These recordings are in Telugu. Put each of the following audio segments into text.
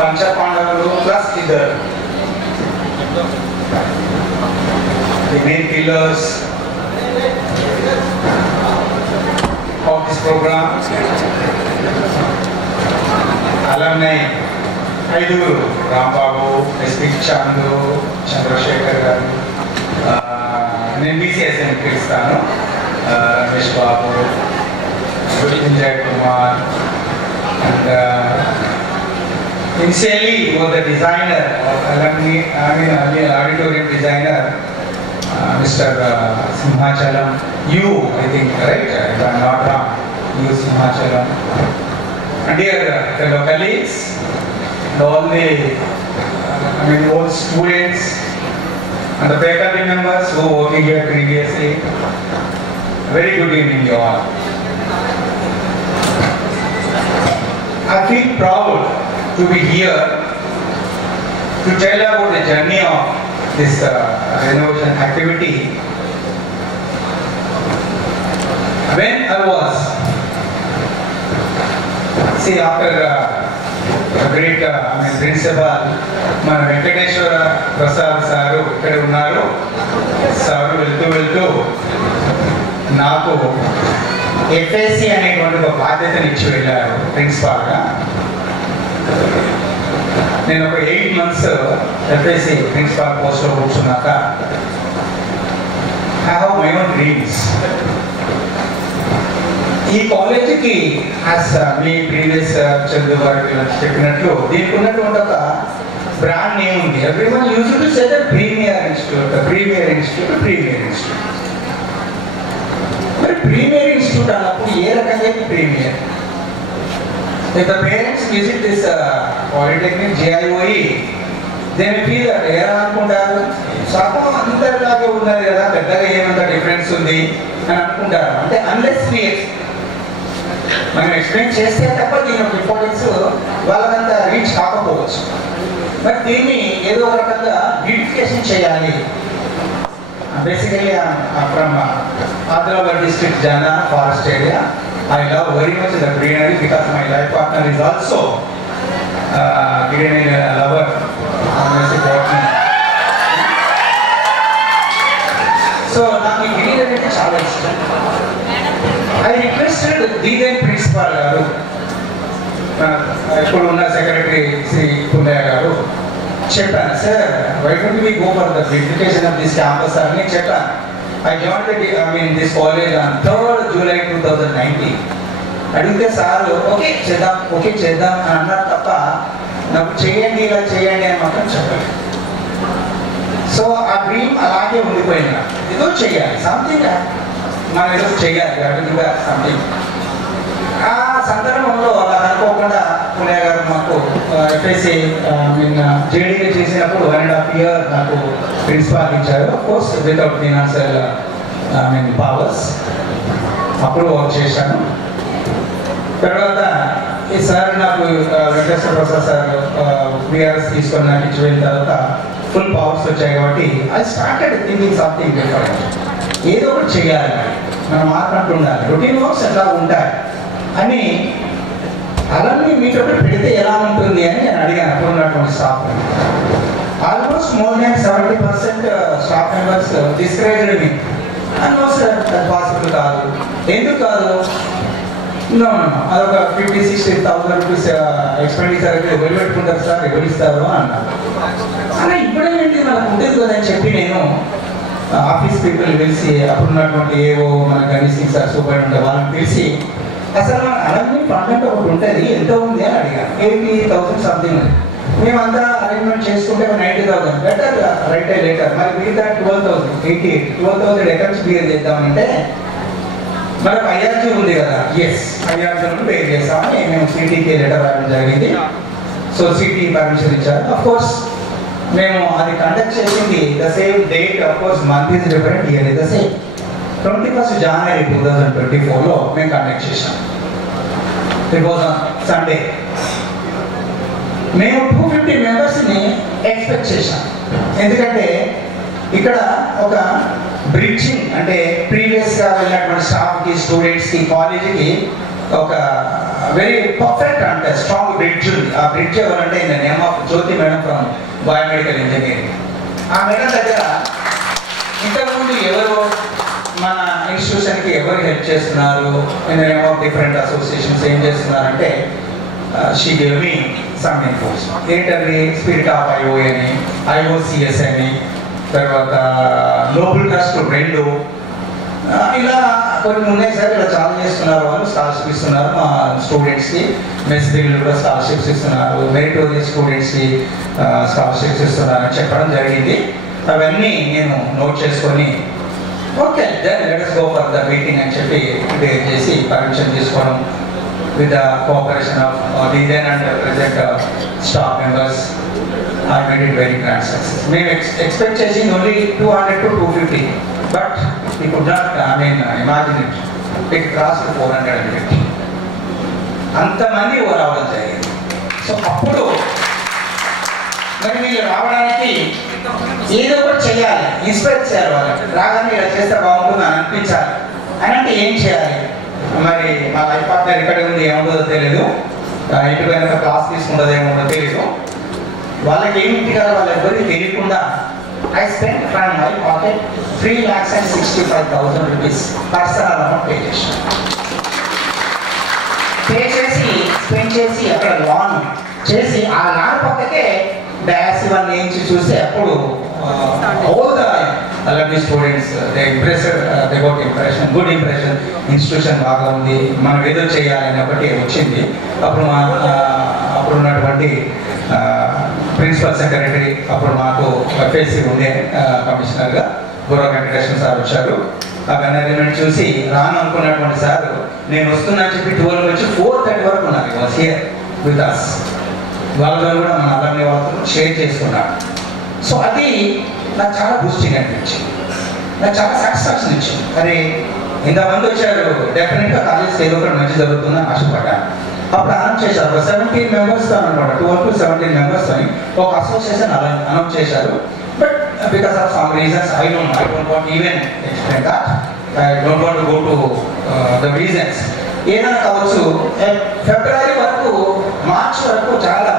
పంచపాండవులు ప్లస్ ఇద్దరు the main pillars of this program. Alumni ఐదుగురు రాంబాబు, ఎస్పి చాందు, చంద్రశేఖర్ గారు, నేను బీసీఎస్ అని పిలుస్తాను, Ramesh Babu, Vijay Kumar, and initially he was the designer of auditorium designer, Mr. Simhachalam, you I think, right, if I am not wrong, you Simhachalam. And dear fellow colleagues and all the old students and the faculty members who were working here previously, very good evening you all. I feel proud to be here to tell about the journey of this renovation activity. When I was, see, after a great principal, మన వెంకటేశ్వర ప్రసాద్ సారు ఇక్కడ ఉన్నారు. సారు వెళ్తూ నాకు ఎఫ్ఎస్సి అనేటువంటి ఒక బాధ్యతను ఇచ్చి వెళ్ళారు ప్రిన్సిపాల్గా. నేను ఒక 8 months ఎఫ్ఎస్సి ప్రిన్సిపాల్ పోస్ట్లో కూర్చున్నాక I have my own dreams. ఈ కాలేజీకి మీ ప్రీవియస్ చంద్రు గారు చెప్పినట్లు దీనికి ఉన్నటువంటి ఒక బ్రాండ్ నేమ్ ఉంది. Everyone use to say that premier institute, premier institute, premier institute. మరి ప్రీమియర్ ఇన్స్టిట్యూట్ అన్నప్పుడు ఏ రకంగా premier? If the parents visit this polytechnic JIOE, they may feel that era అనుకుంటారు సగం అందరిలాగే ఉన్నది కదా, పెద్దగా ఏమంత డిఫరెన్స్ ఉంది అని అనుకుంటారు. అంటే అన్లెస్ మనం ఎక్స్ప్లెయిన్ చేస్తే తప్ప దీని యొక్క ఇంపార్టెన్స్ వాళ్ళకంతా రీచ్ కాకపోవచ్చు. బట్ దీన్ని ఏదో ఒక రకంగా బ్యూటిఫికేషన్ చేయాలి. బేసికలీ ఫ్రమ్ ఆదిలాబాద్ డిస్ట్రిక్ట్ జనా forest area. I love very much the greenery because my life partner is also greenery lover. So నాకు ఈ గ్రీనరీ అంటే చాలా ఇష్టం. I requested then ప్రిన్సిపాల్ గారు, ఇప్పుడు ఉన్న సెక్రటరీ శ్రీ పుల్లయ్య గారు, చెప్పాను, sir why don't we go for the beautification of this campus అని చెప్పాను. I joined this college on 3rd July 2019. అడిగితే సార్ ఓకే చేద్దాం అని అన్నారు తప్ప నాకు చేయండి ఇలా చేయండి అని మాత్రం చెప్పాలి. సో ఆ డ్రీమ్ అలాగే ఉండిపోయింది. ఏదో చెయ్యాలి, సంథింగ్ మనం ఏదో చెయ్యాలి, సంథింగ్. ఆ సందర్భంలో అలా అనుకోకుండా పుల్లయ్య గారు మాకు ఎఫ్ఎస్సి జేడీగా చేసినప్పుడు 1.5 years నాకు ప్రిన్సిపాల్ ఇచ్చారు. Of course without financial powers. అప్పుడు వర్క్ చేశాను. తర్వాత ఈ సార్ నాకు వెంకటేశ్వర ప్రసాద్ సార్ బీఆర్ఎస్ తీసుకొని నాకు ఇచ్చి వెళ్ళిన తర్వాత ఫుల్ పవర్స్ వచ్చాయి కాబట్టి I started thinking something different. ఏదో ఒకటి చేయాలి, మనం మాట్లాడుతూ ఉండాలి, రొటీన్ వర్క్స్ ఎట్లా ఉంటాయి అని. అలానే మీతో పెడితే ఎలా ఉంటుంది అని నేను అడిగాను అప్పుడు ఉన్నటువంటి staff. Almost more than 70% staff members discouraged me. Almost possible కాదు. ఎందుకు కాదు? అదొక 50,000-60,000 రూపీస్ ఎక్స్పెండిచర్ అయితే ఎవరు పెట్టుకుంటారు సార్, ఎవరు ఇస్తారు అని అన్నారు. అలా ఇప్పుడేంటి మనకు ఉంటుంది కదా అని చెప్పి నేను ఆఫీస్ పీపుల్ పిలిచి అప్పుడున్నటువంటి ఏవో మన గణేష్ సార్ సూపరింటెండెంట్ వాళ్ళని పిలిచి అసలు మన అలమ్ని ఫండ్ అంటే ఒకటి ఉంటుంది, ఎంత ఉంది అని అడిగాను. 80,000 సంథింగ్. మేమంతా అరేంజ్మెంట్ చేసుకుంటే 90,000 బెటర్ రైట్ లేటర్. మరి మిగతా 12,000 ఎక్కడి నుంచి క్లియర్ చేద్దామంటే మనకు ఐఆర్జీ ఉంది కదా, ఎస్ ఐఆర్జీని పే చేస్తామని మేము సిటీకి లెటర్ రాయడం జరిగింది. సో సిటీ పర్మిషన్ ఇచ్చారు. అఫ్ కోర్స్ మేము అది కండక్ట్ చేసింది the same date. Of course month is different, year is the same. 21st January 2024లో మేము కండక్ట్ చేసాం. It was on Sunday. మేము 250 మెంబర్స్ని ఎక్స్పెక్ట్ చేశాం. ఎందుకంటే ఇక్కడ ఒక బ్రిడ్జింగ్ అంటే ప్రీవియస్గా వెళ్ళినటువంటి స్టాఫ్కి, స్టూడెంట్స్కి, కాలేజీకి ఒక వెరీ పర్ఫెక్ట్ అంటే స్ట్రాంగ్ బ్రిడ్జ్ ఉంది. ఆ బ్రిడ్జ్ ఎవరంటే in the name of Jyothi madam from biomedical engineering. ఆ మేడం దగ్గర ఇంతకుముందు ఎవరు మన ఇన్స్టిట్యూషన్కి ఎవరు హెల్ప్ చేస్తున్నారు, in the name of different associations ఏం చేస్తున్నారంటే she gave me some infos. ఏంటవి స్పిరిట్ ఆఫ్ ఐఓ అని, ఐఓసిఎస్ అని, తర్వాత నోబుల్ ట్రస్ట్ 2 ఇలా కొన్ని ఉన్నాయి సార్. ఇలా చాలా చేస్తున్నారు వాళ్ళు. స్కాలర్షిప్ ఇస్తున్నారు మా స్టూడెంట్స్కి. మెస్ బిల్లు కూడా స్కాలర్షిప్స్ ఇస్తున్నారు. మెరిటోరియస్ స్టూడెంట్స్కి స్కాలర్షిప్స్ ఇస్తున్నారు అని చెప్పడం జరిగింది. అవన్నీ నేను నోట్ చేసుకొని okay then let us go for the meeting అని చెప్పి డిసైడ్ చేసి పర్మిషన్ తీసుకోవడం with the cooperation of the then and present staff members. I made it very grand success. We expect chasing only 200 to 250, but we could not, imagine it. It crossed 450. అంతమంది రావడం జరిగింది. సో అప్పుడు మరి మీరు రావడానికి ఏదో ఒకటి చేయాలి, ఇన్స్పైర్ చేయాలి. వాళ్ళు రాగానే ఇలా చేస్తే బాగుంటుంది అని అనిపించాలి. అని అంటే ఏం చేయాలి? మరి మా లైఫ్ పార్ట్నర్ ఇక్కడే ఉంది, ఏముంటుందో తెలియదు. ఇంటికి కనుక క్లాస్ తీసుకుంటుందో ఏముందో తెలియదు. వాళ్ళకి ఏమిటి కదా వాళ్ళ ఎవరికి తెలియకుండా I spend from my pocket 3,65,000 rupees personal amount pay చేసి స్పెండ్ చేసి అక్కడ లాన్ చేసి ఆ లాన్ పక్కకే డాష్ ఇవన్నీ వేయించి చూస్తే అప్పుడు all the alumni students they got impression, good impression. Institution బాగా ఉంది, మనం ఏదో చేయాలని ఒకటి వచ్చింది. అప్పుడు అప్పుడు ఉన్నటువంటి ప్రిన్సిపల్ సెక్రటరీ, అప్పుడు మాకు ఎఫ్ఎస్సి ఉండే కమిషనర్గా గుర్ర వెంకటేశ్వర సార్ వచ్చారు. ఆ గణారిమెంట్ చూసి రాను అనుకున్నటువంటి సార్ నేను వస్తున్నా చెప్పి 12 నుంచి 4:30 వరకు ఉన్నారు. Was here with us. వాళ్ళలో కూడా మన అలానే వాళ్ళతో షేర్ చేసుకున్నాడు. సో అది నాకు చాలా బూస్టింగ్ అనిపించింది, నాకు చాలా సాటిస్ఫాక్షన్ ఇచ్చింది. అరే ఇంతమంది వచ్చారు, డెఫినెట్గా కాలేజ్కి ఏదో ఒకటి మంచి జరుగుతుందని ఆశపడ్డాను. అప్పుడు అనౌన్స్ చేశారు 17 మెంబర్స్తో అనమాట, 12 to 17 మెంబర్స్ అని ఒక అసోసియేషన్ అనౌన్స్ చేశారు. But because of some reasons I don't want even explain that. I don't want go to the reasons. ఏదైనా కావచ్చు. ఫిబ్రవరి వరకు, మార్చ్ వరకు చాలా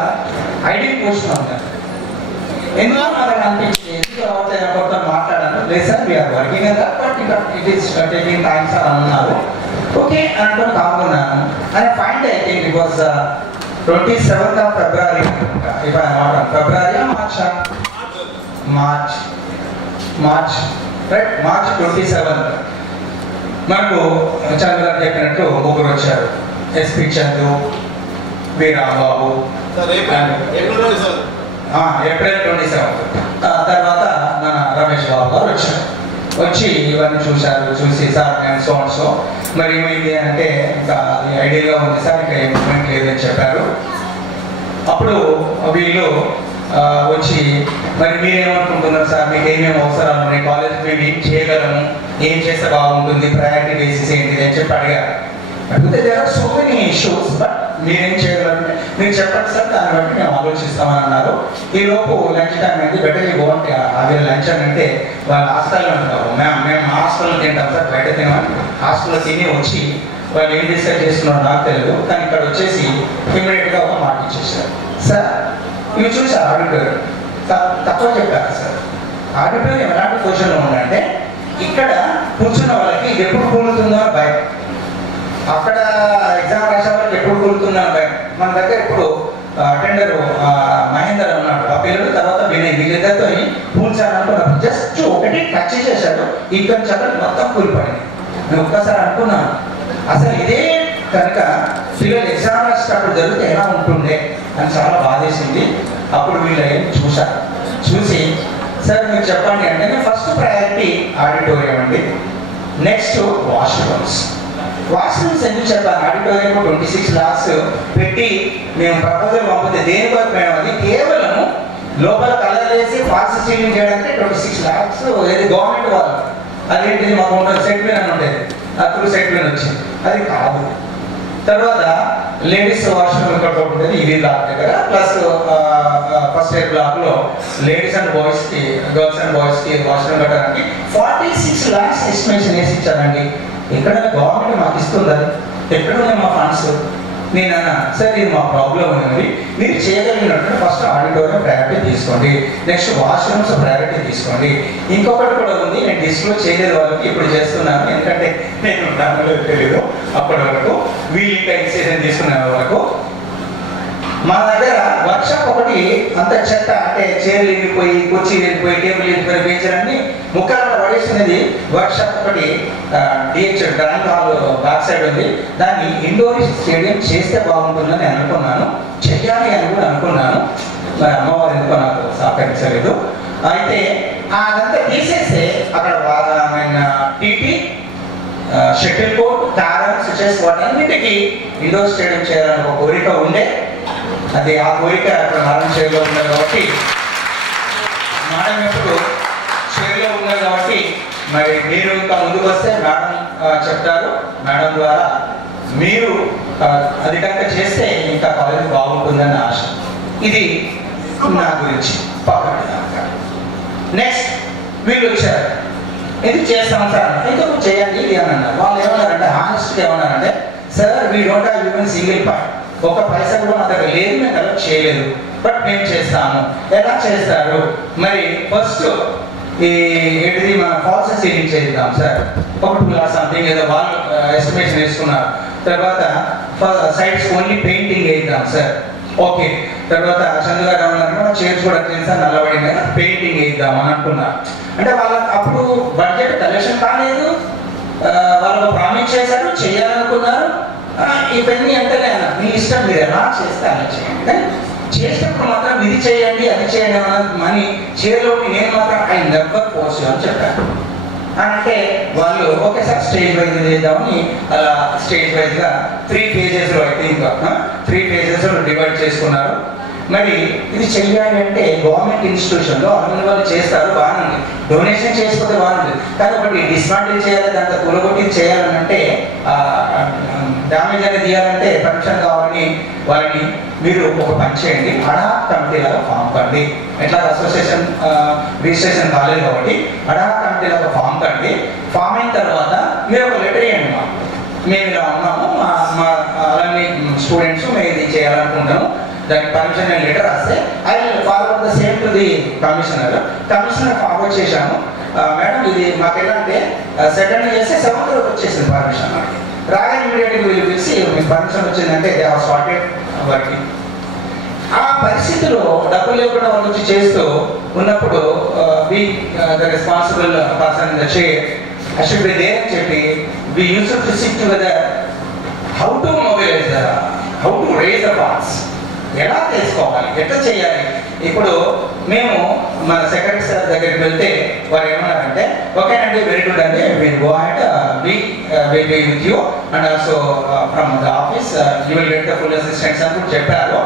ఐడియల్ పోస్ట్ ఉంటారు. ఎందుకు నాకు అనిపించింది, ఎందుకు రావట్లేదు కొత్త మాట్లాడాను. లేదు sir we are working on that, but it is taking time sir అన్నారు. ఓకే అనుకుని కాకున్నాను. And find I think it was 27th of February. If I not February March right, March 27 మనకు చంద్ర చెప్పినట్టు ముగ్గురు వచ్చారు. SP Chandu, V Rambabu, April 27. తర్వాత మన రమేష్ బాబు గారు వచ్చారు. వచ్చి ఇవన్నీ చూసి సార్ నేను సో మరి ఏమైంది అంటే ఇంకా ఐడియాగా ఉంది సార్, ఇక్కడ ఏం మూమెంట్ లేదని చెప్పారు. అప్పుడు వీళ్ళు వచ్చి మరి మీరేమనుకుంటున్నారు సార్, మీకు ఏమేమి అవసరాలు ఉన్నాయి, కాలేజ్ మేము ఏం చేయగలము, ఏం చేస్తే బాగుంటుంది, ప్రయారిటీ బేసిస్ ఏంటిది అని చెప్పి అడిగారు. అడిగితే there are so many issues, but మీరేం చేయగలరంటే మీరు చెప్పండి సార్, దాన్ని బట్టి మేము ఆలోచిస్తామని అన్నారు. ఈలోపు లంచ్ టైం అయింది. బెటర్ బాగుంటే అవి లంచ్ అని అంటే వాళ్ళు హాస్టల్లో ఉంటారు. మేము హాస్టల్లో తింటాం సార్, బయట తినమని హాస్టల్లో తిని వచ్చి వాళ్ళు ఏం డిసైడ్ చేస్తున్నారో నాకు తెలియదు. కానీ ఇక్కడ వచ్చేసి ఇమీడియట్గా ఒక మాట ఇచ్చేసారు. సార్ ఇవి చూసారు ఆడిటోరియం తక్కువ చెప్పారు సార్. ఆడిటోరియం ఎలాంటి పొజిషన్లో ఉందంటే ఇక్కడ కూర్చున్న వాళ్ళకి ఇది ఎప్పుడు కూలుతుందో అని భయం, అక్కడ ఎగ్జామ్ రాసే వాళ్ళకి ఎప్పుడు కూలుతుందో అని భయం. మన దగ్గర ఇప్పుడు అటెండర్ మహేందర్ ఉన్నాడు, ఆ పిల్లడు తర్వాత వినయ్, వీళ్ళిద్దరితో కూల్చాలనుకున్నప్పుడు జస్ట్ ఒకటి టచ్ చేశాడు, ఇక్కడ చక్కటి మొత్తం కూలిపడింది. నేను ఒక్కసారి అనుకున్నాను అసలు ఇదే కనుక పిల్లలు ఎగ్జామ్ రాసేటప్పుడు జరిగితే ఎలా ఉంటుండే అని చాలా బాధేసింది. అప్పుడు వీళ్ళు ఏం చూసి సార్ మీరు చెప్పండి అంటే ఫస్ట్ ప్రయారిటీ ఆడిటోరియం అండి, నెక్స్ట్ వాష్రూమ్స్ ఎందుకు చెప్పాను. ఆడిటోరియం 26 lakhs పెట్టి మేము ప్రపోజల్ పంపితే దేని వరకు మేడం, అది కేవలం లోపల కలర్ వేసి ఫాల్స్ సీలింగ్ చేయడానికి 26 lakhs. ఏది గవర్నమెంట్ వాళ్ళు అదేంటిది మాకు ఉంటుంది సెటిల్మెంట్ అని ఉండేది, అప్పుడు సెటిల్మెంట్ వచ్చింది, అది కాదు. తర్వాత లేడీస్ వాష్రూమ్ ఇక్కడ ఉంటుంది ఇది బ్లాక్ దగ్గర, ప్లస్ ఫస్ట్ ఇయర్ బ్లాక్లో లేడీస్ అండ్ బాయ్స్కి, గర్ల్స్ అండ్ బాయ్స్కి వాష్రూమ్ కట్టడానికి 46 lakhs ఎస్టిమేషన్ వేసి ఇచ్చారండి. ఇక్కడ గవర్నమెంట్ మాకు ఇస్తుంది, అది ఎక్కడ ఉన్నాయి మా ఫండ్స్? నేను అన్నా సార్ ఇది మా ప్రాబ్లం ఉన్నది, మీరు చేయగలిగినట్టు ఫస్ట్ ఆడిటోరియం ప్రయారిటీ తీసుకోండి, నెక్స్ట్ వాష్రూమ్స్ ప్రయారిటీ తీసుకోండి, ఇంకొకటి కూడా ఉంది నేను డిస్క్లోజ్ చేయలేదు వాళ్ళకి, ఇప్పుడు చేస్తున్నాను ఎందుకంటే నేను దానిలో తెలియదు అప్పటి వరకు వీళ్ళు ఇంకా ఇన్సిడెంట్ తీసుకునే వరకు. మన దగ్గర వర్క్షాప్ ఒకటి అంత చెత్త, అంటే చైర్లు వెళ్ళిపోయి, కుర్చీలు వెళ్ళిపోయి, టేబుల్ వెళ్ళిపోయి, బెంచర్లన్నీ ముక్కలు పడేసినది. వర్క్షాప్ ఒకటి DH drawing hall back side ఉంది, దాన్ని ఇండోర్ స్టేడియం చేస్తే బాగుంటుందని అనుకున్నాను, చెయ్యాలి అని కూడా అనుకున్నాను. మరి అమ్మవారు ఎందుకో నాకు సహకరించలేదు. అయితే అదంతా తీసేస్తే అక్కడ TT, shuttle court, carroms, chess వాటన్నిటికీ ఇండోర్ స్టేడియం చేయాలని ఒక కోరిక ఉండే. అది ఆ కోరిక అక్కడ మేడం షేర్లో ఉన్నది కాబట్టి, మేడం ఎప్పుడు షేర్లో ఉన్నది కాబట్టి మరి మీరు ఇంకా ముందుకు వస్తే మేడం చెప్తారు, మేడం ద్వారా మీరు అధికంగా చేస్తే ఇంకా కాలేజ్ బాగుంటుందని ఆశ. ఇది నా గురించి. నెక్స్ట్ వీళ్ళు వచ్చారు, ఇది చేస్తాం సార్, ఎందుకు చేయండి ఇది అని అన్నారు. వాళ్ళు ఏమన్నారంటే హానెస్ట్గా ఏమన్నారంటే, sir we don't have even single point, ఒక పైసా కూడా మా దగ్గర లేదు, మేము కలెక్ట్ చేయలేదు, బట్ మేము చేస్తాము. ఎలా చేస్తారు మరి? ఫస్ట్ ఈ ఏంటిది మన ఫాల్స్ సీలింగ్ చేద్దాం సార్, ఒక 2 lakhs సంథింగ్ ఏదో వాళ్ళు ఎస్టిమేషన్ వేసుకున్నారు. తర్వాత సైడ్స్ ఓన్లీ పెయింటింగ్ వేద్దాం సార్, ఓకే. తర్వాత చంద్ర గారు ఏమన్నారు, చైర్స్ కూడా క్లీన్ సార్ నల్లబడింది, పెయింటింగ్ వేద్దాం అని అనుకున్నారు. అంటే వాళ్ళకి అప్పుడు బడ్జెట్ కలెక్షన్ కాలేదు, వాళ్ళు ప్రామిస్ చేశారు, చేయాలనుకున్నారు. ఇవన్నీ అంటే మీ ఇష్టం, మీరు ఎలా చేస్తే అలా చేయండి, కానీ చేసినప్పుడు మాత్రం ఇది చేయండి అది చేయండి అని చైర్లోకి నేను మాత్రం ఐ నెవర్ ఫోర్స్ అని చెప్పాను. అంటే వాళ్ళు ఒకేసారి స్టేజ్ వైజ్ చేద్దామని అలా స్టేజ్ వైజ్గా 3 phases I think 3 phases divide చేసుకున్నారు. మరి ఇది చెయ్యాలి అంటే గవర్నమెంట్ ఇన్స్టిట్యూషన్లో అన్ని వాళ్ళు చేస్తారు, బాగానే ఉంది, డొనేషన్ చేసుకోతే బాగుంటుంది. కానీ ఒకటి డిస్మాంటిల్ చేయాలి, దాంట్లో కూలగొట్టి చేయాలని అంటే డ్యామేజ్ అనేది తీయాలంటే పర్మిషన్ కావాలని వాళ్ళని మీరు ఒక పని చేయండి, అడా కమిటీ లాగా ఫామ్ కండి. ఎట్లా అసోసియేషన్ రిజిస్ట్రేషన్ కాలేదు కాబట్టి అడా కమిటీ లాగా ఫామ్ కండి. ఫామ్ అయిన తర్వాత మీరు ఒక లెటర్ ఇవ్వండి, మేము ఇలా ఉన్నాము, మా అలాంటి స్టూడెంట్స్ మేము ఇది చేయాలనుకుంటాము, దానికి పర్మిషన్ లెటర్ రాస్తే I forward the same to the commissioner. Commissioner forward చేశాము, మేడం ఇది మాకు ఎలా అంటే 2nd చేస్తే 7th వచ్చేసింది పర్మిషన్. రాగానే ఇమీడియట్గా వీళ్ళు పిలిచి మీకు పర్మిషన్ వచ్చిందంటే దే హావ్ స్టార్టెడ్ వర్కింగ్. ఆ పరిస్థితిలో డబ్బులు లేకుండా వాళ్ళు వచ్చి చేస్తూ ఉన్నప్పుడు we the responsible person in the chair I should be there అని చెప్పి we use to sit together how to mobilise, how to raise the funds, ఎలా తెలుసుకోవాలి, ఎట్లా చేయాలి. ఇప్పుడు మేము మన సెక్రటరీ సార్ దగ్గరికి వెళ్తే వారు ఏమన్నారంటే, ఓకేనండి వెరీ గుడ్ అండి, will go and will be with you and also from the office you will get the full assistance అని కూడా చెప్పారు.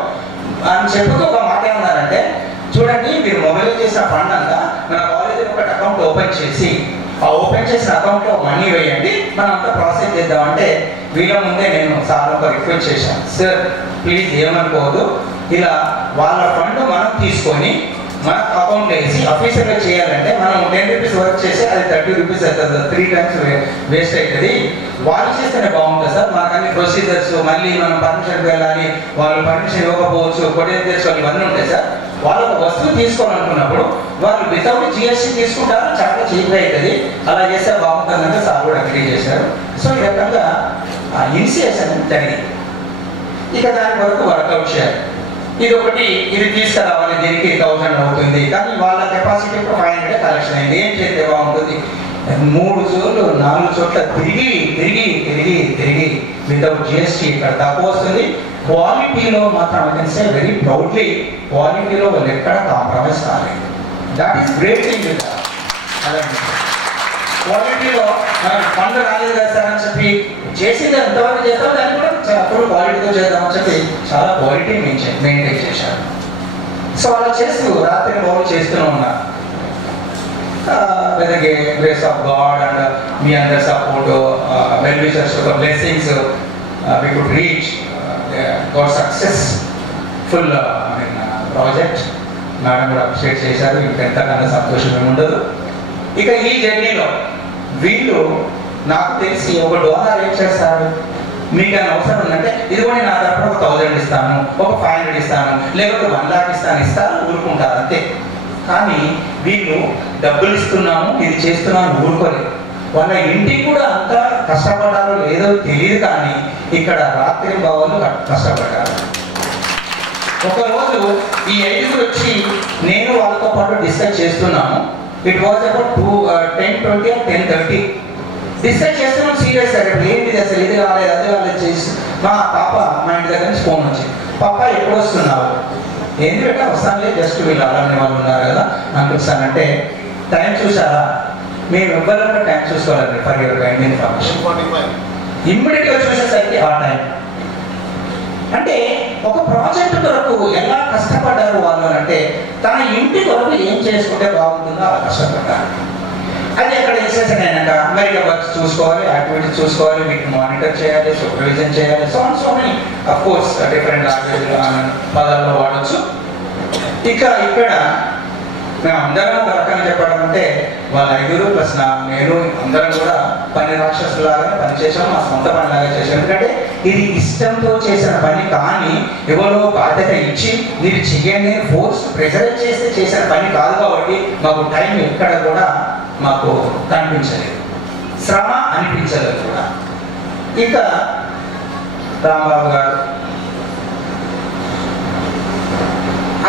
అని చెప్పుతూ ఒక మాట ఏమన్నారంటే, చూడండి మీరు మొబైల్ చేసిన ఫండ్ అంతా మన కాలేజీలో ఒకటి అకౌంట్ ఓపెన్ చేసి ఆ ఓపెన్ చేసిన అకౌంట్లో మనీ వేయండి, మనం అంతా ప్రాసెస్ చేద్దామంటే వీళ్ళ ముందే నేను సార్ ఒక రిక్వెస్ట్ చేశాను, సార్ ప్లీజ్ ఏమనుకోవద్దు, ఇలా వాళ్ళ ఫండ్ మనం తీసుకొని మన అకౌంట్లో వేసి అఫీషియల్గా చేయాలంటే మనం 10 rupees వర్క్ చేసి అది 30 rupees అవుతుంది, 3 times వేస్ట్ అవుతుంది. వాళ్ళు చేస్తేనే బాగుంటుంది సార్, మనకు అన్ని ప్రొసీజర్స్, మళ్ళీ మనం పర్మిషన్ వెళ్ళాలి, వాళ్ళు పర్మిషన్ ఇవ్వకపోవచ్చు, కొటేషన్ చేసుకోవాలి, ఇవన్నీ ఉంటాయి సార్. వాళ్ళు ఒక వస్తువు తీసుకోవాలనుకున్నప్పుడు వాళ్ళు వితౌట్ GST తీసుకుంటారు, చాలా చీప్గా అవుతుంది, అలా చేస్తే బాగుంటుందంటే సార్ కూడా అగ్రీ చేశారు. సో ఈ రకంగా ఇనిషియేషన్ జరిగింది. ఇక దాని వరకు వర్కౌట్ చేయాలి, ఇది ఒకటి, ఇది తీసుకురావాలి, దీనికి 1000 అవుతుంది, కానీ వాళ్ళ కెపాసిటీ ఇప్పుడు 500 కలెక్షన్ అయింది. ఏం చేస్తే బాగుంటుంది? 3 చోట్ల 4 చోట్ల తిరిగి తిరిగి తిరిగి తిరిగి వితౌట్ GST ఇక్కడ తక్కువ వస్తుంది. క్వాలిటీలో మాత్రం I can say very proudly, క్వాలిటీలో వాళ్ళు ఎక్కడ కాంప్రమైజ్ కాలేదు. That is great thing. క్వాలిటీలో ఫండ్ రాలేదు కదా సార్ అని చెప్పి చేసింది ఎంతవరకు చేస్తామో దాన్ని కూడా అప్పుడు క్వాలిటీతో చేద్దామని చెప్పి చాలా క్వాలిటీ మెయింటైన్ చేశారు. సో అలా చేస్తూ రాత్రి బాబు చేస్తూనే ఉన్నారు. with the grace of God and me under support, well wishers, blessings, we could reach got successful project. Madam కూడా అప్రిషియేట్ చేశారు, ఇంకెంతకన్నా సంతోషం ఏమి ఉండదు. ఇక ఈ జర్నీలో వీళ్ళు నాకు తెలిసి ఒక డోనర్ ఏం చేస్తారు, మీకు అని అవసరం ఉందంటే ఇదిగోని నా తరఫున ఒక 1000 ఇస్తాను, ఒక 500 ఇస్తాను, లేకపోతే 1 lakh ఇస్తాను ఊరుకుంటారు అంతే. కానీ వీళ్ళు డబ్బులు ఇస్తున్నాము ఇది చేస్తున్నాము ఊరుకోలేదు. వాళ్ళ ఇంటికి కూడా అంత కష్టపడ్డారో లేదో తెలియదు, కానీ ఇక్కడ రాత్రి బావులు కష్టపడ్డారు. ఒకరోజు ఈ 5 వచ్చి నేను వాళ్ళతో పాటు డిస్కస్ చేస్తున్నాము. It was about 10:20 or 10:30. Discuss చేస్తున్నాం సీరియస్ సార్, ఏంటిది అసలు ఇది కాలేదు అది కాలేదు చేసి మా పాప మా ఇంటి దగ్గర నుంచి ఫోన్ వచ్చింది. పాప ఎప్పుడు వస్తున్నావు? ఏంటి పెట్టా వస్తానులే, జస్ట్ వీళ్ళు అలాంటి వాళ్ళు ఉన్నారు కదా అనుకుంటానంటే టైం చూసారా? మేము ఎవ్వరు కూడా టైం చూసుకోవాలండి. ఫర్ యువర్ కైండ్ ఇన్ఫర్మేషన్ ఇమ్మీడియట్గా చూసేసరికి ఆ టైం. అంటే ఒక ప్రాజెక్ట్ కొరకు ఎలా కష్టపడ్డారు వాళ్ళు అంటే తన ఇంటి కొరకు ఏం చేసుకుంటే బాగుంటుందో అలా కష్టపడ్డారు. అది అక్కడ ఇన్స్ట్రక్షన్ అయినాక మరి వర్క్స్ చూసుకోవాలి, యాక్టివిటీస్ చూసుకోవాలి, వీటిని మానిటర్ చేయాలి, సూపర్విజన్ చేయాలి, so many of course different language పదాల్లో వాడచ్చు. ఇక ఇక్కడ మేము అందరం ఒక రకంగా చెప్పడం అంటే వాళ్ళ 5 ప్లస్ నేను అందరం కూడా పని రాక్షసులాగా పని చేసాం, మా సొంత పనిలాగా చేసాం. ఎందుకంటే ఇది ఇష్టంతో చేసిన పని, కానీ ఎవరో బాధ్యత ఇచ్చి మీరు చెయ్యండి ఫోర్స్ ప్రెజరైజ్ చేస్తే చేసిన పని కాదు. కాబట్టి మాకు టైం ఎక్కడ కూడా మాకు కనిపించలేదు, శ్రమ అనిపించలేదు కూడా. ఇక రాంబాబు గారు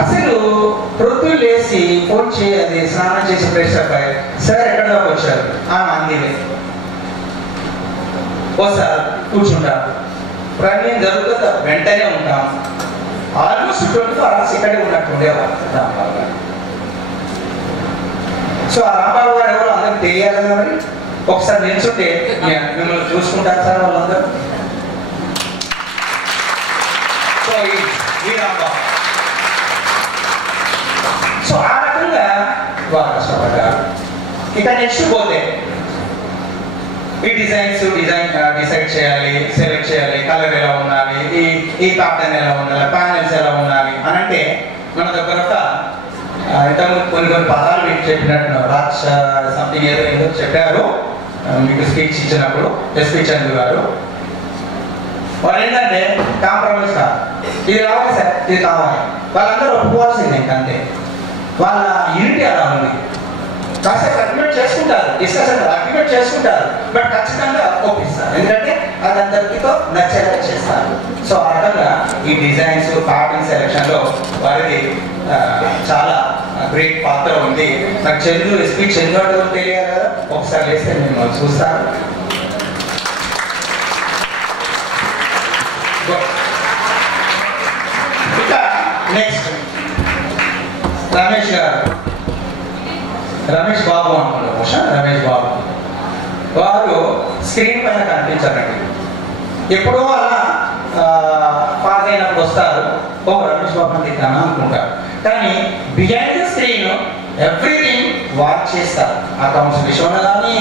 అసలు ప్రొద్దులు లేసి ఫోన్ చేయాలి, స్నానం చేసి ఫ్రెష్ అయ్యి సార్ ఎక్కడ దాకా వచ్చారు? అందిలే సార్ కూర్చుంటారు. ప్రయాణం జరుగుతుంది వెంటనే ఉంటాం. ఆల్మోస్ట్ 24 hours ఇక్కడే ఉన్నట్టు ఉండేవాళ్ళు రాంబాబు గారు. సో ఆ రాంబాబు గారు ఎవరు అందరికి తెలియాలి కదా, మరి ఒకసారి నిల్చుంటే మిమ్మల్ని చూసుకుంటారు సార్ వాళ్ళందరూ. సో ఈ రాంబాబు సో ఆ రకంగా బాగా కష్టపడ్డారు. ఇక నెక్స్ట్ పోతే ఈ డిసైడ్ చేయాలి, సెలెక్ట్ చేయాలి, కలర్ ఎలా ఉండాలి, ఈ ప్యాటర్న్ ఎలా ఉండాలి, ప్యానెల్స్ ఎలా ఉండాలి అని అంటే మన దగ్గర ఒక కొన్ని పదాలు మీకు చెప్పినట్టు రాక్ష సంథింగ్ ఏదో చెప్పారు మీకు స్పీచ్ ఇచ్చినప్పుడు ఎస్పీ చంద్రు గారు. వాళ్ళు ఏంటంటే కాంప్రమైజ్ కాదు, ఇది కావాలి సార్ ఇది కావాలి, వాళ్ళందరూ ఒప్పుకోవాల్సిందే అంతే. వాళ్ళ యూనిటీ అలా ఉంది. కాసేపు అగ్రిమెంట్ చేసుకుంటారు, డిస్కషన్ అగ్రిమెంట్ చేసుకుంటారు, బట్ ఖచ్చితంగా ఒప్పిస్తారు, ఎందుకంటే అది అందరికీతో నచ్చేలా చేస్తారు. సో ఆ రకంగా ఈ డిజైన్స్ ప్యాటర్న్ సెలెక్షన్ లో వారికి చాలా గ్రేట్ పాత్ర ఉంది. నాకు చంద్రు ఎస్పీ చంద్రు అంటే తెలియాలి కదా, ఒకసారి వేస్తే నేను చూస్తాను. ఇక నెక్స్ట్ రమేష్ గారు, రమేష్ బాబు అనుకుంటారు, రమేష్ బాబు వారు స్క్రీన్ పైన కనిపించారండి. ఎప్పుడో అలా పాస్ అయినప్పుడు వస్తారు, ఓ రమేష్ బాబు అంటే ఇద్దామా అనుకుంటారు, కానీ behind the screen everything watch చేస్తారు. అకౌంట్స్ విషయంలో కానీ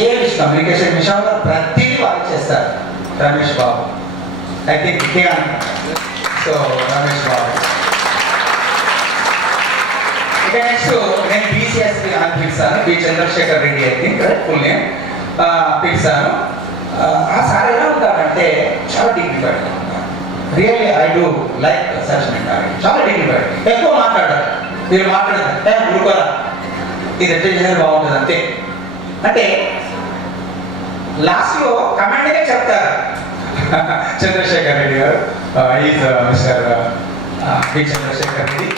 ఏ కమ్యూనికేషన్ విషయంలో ప్రతిదీ వాచ్ చేస్తారు Ramesh Babu. I think so Ramesh Babu. ఇక నెక్స్ట్ నేను బీసీఎస్పీ అని పిలిచాను, B Chandrasekhar Reddy I think full name పిలిచాను. ఆ సార్ ఎలా ఉంటారంటే చాలా డిగ్నిఫైడ్ ఉంటారు. Really I do like such mentality. చాలా డిగ్నిఫైడ్, ఎక్కువ మాట్లాడారు. మీరు మాట్లాడతారు ఊరుకోరా ఇది ఎట్లా చేసేది బాగుంటుంది అంతే. అంటే లాస్ట్లో కమెంట్గా చెప్తారు చంద్రశేఖర్ రెడ్డి గారు, is mister B Chandrasekhar Reddy.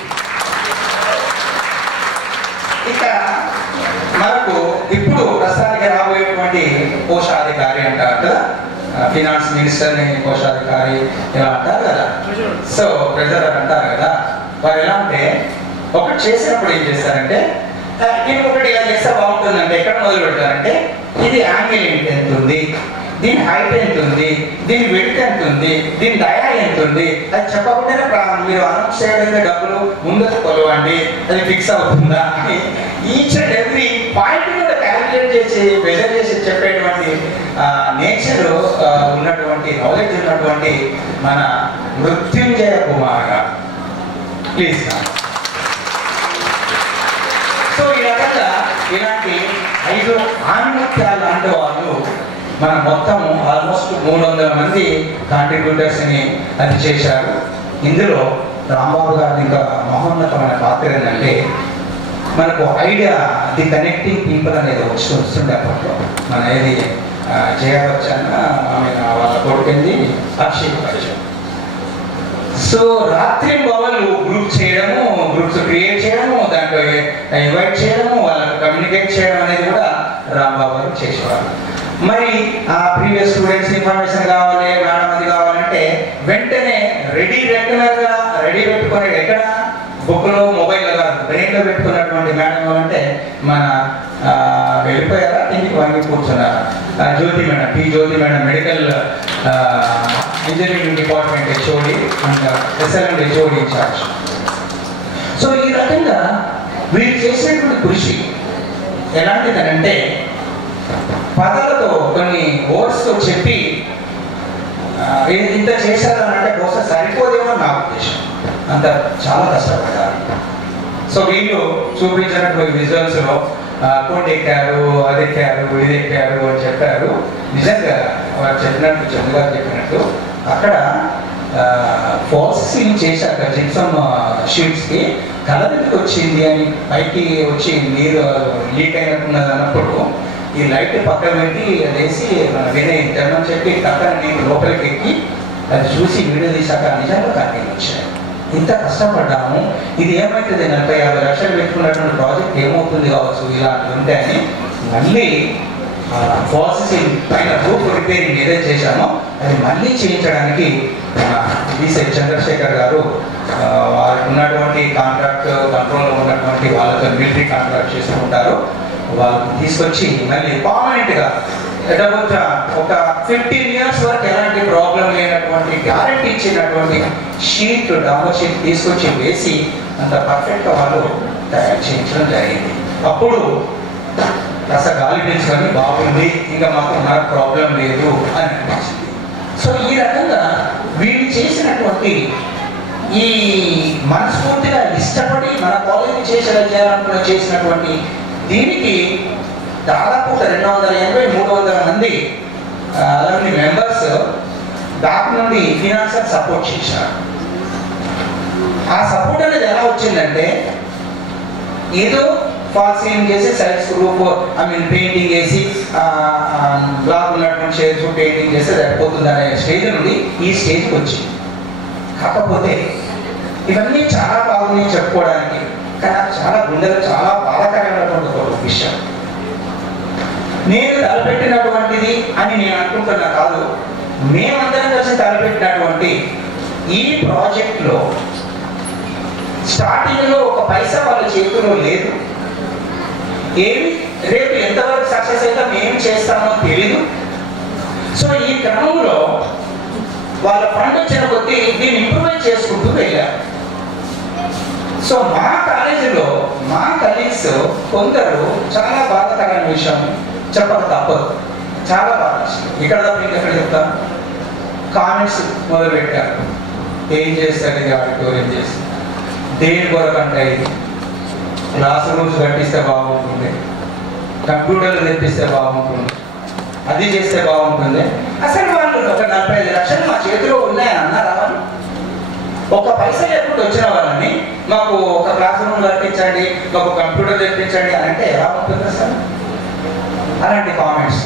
ఇక మనకు ఇప్పుడు ప్రస్తుతానికి రాబోయేటువంటి కోశాధికారి అంటారు కదా, ఫినాన్స్ మినిస్టర్ని కోశాధికారి ఇలా అంటారు కదా, సో ట్రెజరర్ అంటారు కదా. వారు ఎలా అంటే ఒకటి చేసినప్పుడు ఏం చేస్తారంటే ఇంకొకటి ఇలా చేస్తే బాగుంటుందంటే ఎక్కడ మొదలు పెడతారంటే ఇది యాంగిల్ ఎంత ఉంది, దీని హైట్ ఎంత ఉంది, దీని వెయిట్ ఎంత ఉంది, దీని డయా ఎంత ఉంది, అది చెప్పకుండానే మీరు అనౌన్స్ చేయడానికి డబ్బులు ముందుకు కొలవండి, అది ఫిక్స్ అవుతుందా అని ఈచ్ అండ్ ఎవ్రీ పాయింట్ కూడా క్యాలిక్యులేట్ చేసి మెజర్ చేసి చెప్పేటువంటి నేచర్ ఉన్నటువంటి నాలెడ్జ్ ఉన్నటువంటి మన మృత్యుంజయ కుమార్ గారు ప్లీజ్. సో ఈ రకంగా ఇలాంటి 5 ఆణిముత్యాలు లాంటి వాళ్ళు మన మొత్తం ఆల్మోస్ట్ 300 మంది కాంట్రిబ్యూటర్స్ని అది చేశారు. ఇందులో రాంబాబు గారి ఇంకా మహోన్నతమైన పాత్ర ఏంటంటే మనకు ఐడియా ది కనెక్టింగ్ పీపుల్ అనేది వస్తుండే అప్పట్లో. మన ఏది జయవచ్చన్న ఆమె వాళ్ళ కొడుకుంది అక్షయ్ బచ్చన్. సో రాత్రి బావలు గ్రూప్ చేయడము, గ్రూప్స్ క్రియేట్ చేయడము, దాంట్లో ఇన్వైట్ చేయడము, వాళ్ళకు కమ్యూనికేట్ చేయడం అనేది కూడా రాంబాబు గారు చేసేవారు. మరి ఆ ప్రీవియస్ స్టూడెంట్స్ ఇన్ఫర్మేషన్ కావాలి, మేడం అది కావాలంటే వెంటనే రెడీ పెట్టుకునే ఎక్కడ బుక్లో మొబైల్లో కాదు బ్రెయిన్లో పెట్టుకున్నటువంటి మేడం అంటే మన వెళ్ళిపోయారా ఇంటికి వంగి కూర్చున్నారా Jyothi madam, Jyothi madam medical engineering department HOD and SLM HOD incharge. So ఈ రకంగా వీళ్ళు చేసినటువంటి కృషి ఎలాంటిదనంటే పదాలతో కొన్ని వర్డ్స్తో చెప్పి ఇంత చేశారని అంటే బహుశా సరిపోదేమో నా ఉద్దేశం. అంత చాలా కష్టపడ్డారు. సో వీళ్ళు చూపించినటువంటి విజువల్స్లో కోట్ ఎక్కారు, అది ఎక్కారు, ఇది ఎక్కారు అని చెప్పారు. నిజంగా వారు చెప్పినట్టు చంద్రగారు చెప్పినట్టు అక్కడ ఫాల్స్ సీన్ చేశాక జిప్సమ్ షీట్స్కి కలర్ ఎందుకు వచ్చింది అని పైకి వచ్చి నీరు లీక్ అయినట్టున్నది అన్నప్పుడు ఈ లైట్ పక్కన పెట్టి వేసి వినయ్ జన్మని చెప్పి పక్కన నేను లోపలికి ఎక్కి అది చూసి వీడియో తీసాక నిజంగా కన్నీళ్ళు వచ్చాయి. ఇంత కష్టపడ్డాము, ఇది ఏమవుతుంది 40-50 లక్షలు పెట్టుకున్నటువంటి ప్రాజెక్ట్ ఏమవుతుంది కావచ్చు ఇలాంటివి ఉంటాయని మళ్ళీ ఫాల్స్ సీన్ పైన రూఫ్ రిపేరింగ్ ఏదైతే చేశామో అది మళ్ళీ చేయించడానికి బీసీ చంద్రశేఖర్ గారు వారికి ఉన్నటువంటి కాంట్రాక్ట్ కంట్రోల్లో ఉన్నటువంటి వాళ్ళతో మిలిటరీ కాంట్రాక్ట్ చేసుకుంటారు. వాళ్ళు తీసుకొచ్చి మళ్ళీ పర్మనెంట్గా ఒక 15 years వరకు ఎలాంటి ప్రాబ్లం లేనటువంటి గ్యారెంటీ ఇచ్చినటువంటి షీట్ డౌన్ షీట్ తీసుకొచ్చి వేసి అంత పర్ఫెక్ట్గా వాళ్ళు తయారు చేయించడం జరిగింది. అప్పుడు కాస్త గాలి పీల్చుకొని బాగుంది, ఇంకా మాకు మన ప్రాబ్లం లేదు అని అనిపించింది. సో ఈ రకంగా వీళ్ళు చేసినటువంటి ఈ మనస్ఫూర్తిగా ఇష్టపడి మన కాలేజీ చేయాలనుకుని చేసినటువంటి దీనికి దాదాపు 280-300 మంది అలాంటి మెంబర్స్ బ్యాక్ నుండి ఫినాన్షియల్ సపోర్ట్ చేశారు. ఆ సపోర్ట్ అనేది ఎలా వచ్చిందంటే ఏదో ఫాల్సీలింగ్ చేసి సైడ్స్ గ్రూప్ పెయింటింగ్ వేసి బ్లాక్ ఉన్నటువంటి షేర్స్ పెయింటింగ్ చేస్తే సరిపోతుంది అనే స్టేజ్ నుండి ఈ స్టేజ్కి వచ్చింది. కాకపోతే ఇవన్నీ చాలా బాగున్నాయి చెప్పుకోవడానికి, కానీ చాలా గుండెలు చాలా బాధాకరమైనటువంటి ఒక విషయం. నేను తలపెట్టినటువంటిది అని నేను అనుకుంటున్నా కాదు, మేమందరం కలిసి తలపెట్టినటువంటి ఈ ప్రాజెక్ట్లో స్టార్టింగ్లో ఒక పైసా వాళ్ళ చేతిలో లేదు. ఏమి రేపు ఎంతవరకు సక్సెస్ అయితే మేము చేస్తామో తెలీదు. సో ఈ క్రమంలో వాళ్ళ ఫండ్ వచ్చిన కొద్దీ దీన్ని ఇంప్రూవైజ్ చేసుకుంటూ వెళ్ళారు. సో మా కాలేజీలో మా కలీగ్స్ కొందరు చాలా బాధాకరమైన విషయం చెప్పక తప్పదు, చాలా బాధ. ఇక్కడ తప్ప ఇంకెక్కడ చెప్తాను, కామెంట్స్ మొదలుపెట్టారు. ఏం చేస్తారు ఇది ఆడిటోరియం చేసి, దేని కొరకు అంటే ఇది క్లాస్ రూమ్స్ కట్టిస్తే బాగుంటుంది, కంప్యూటర్లు తెప్పిస్తే బాగుంటుంది, అది చేస్తే బాగుంటుంది. అసలు వాళ్ళు ఒక 45 లక్షలు మా చేతిలో ఉన్నాయని అన్నారా? వాళ్ళు ఒక పైసా లేకుండా వచ్చిన వాళ్ళని మాకు ఒక క్లాస్ రూమ్ కట్టించండి, మాకు కంప్యూటర్ తెప్పించండి అని అంటే ఎలా ఉంటుంది సార్? అలాంటి కామెంట్స్.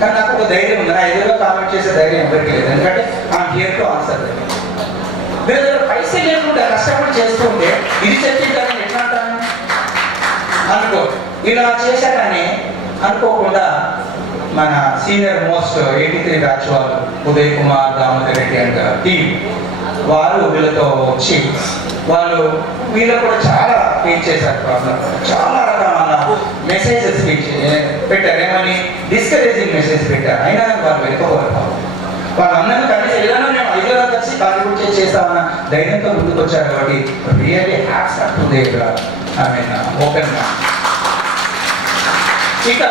కానీ నాకు ఒక ధైర్యం ఉంది, నా ఎదురుగా కామెంట్ చేసే ధైర్యం ఎవరికి లేదు. ఎందుకంటే ఐఎమ్ హియర్ టు ఆన్సర్. మీరు దగ్గర పైసా లేకుండా కష్టపడి చేస్తుంటే ఇది చెప్పిందని ఎట్లా అంటాను అనుకో. ఇలా చేశాకని అనుకోకుండా మన సీనియర్ మోస్ట్ 83 బ్యాచ్ వాళ్ళు ఉదయ్ కుమార్, దామోదర్ రెడ్డి అండ్ టీమ్ వారు వీళ్ళతో వచ్చి వాళ్ళు వీళ్ళు కూడా చాలా ఫేస్ చేశారు ప్రాబ్లం. చాలా రకాల మెసేజెస్ పెట్టారు, ఏమని డిస్కరేజింగ్ మెసేజ్ పెట్టారు. అయినా వాళ్ళు వెనుకపోరు. వాళ్ళందరూ కలిసి ఏదైనా మేము 5 కలిసి కాంట్రిబ్యూట్ చేస్తామన్న ధైర్యంతో ముందుకు వచ్చారు. కాబట్టి really hats off to their ఓపెన్గా. ఇక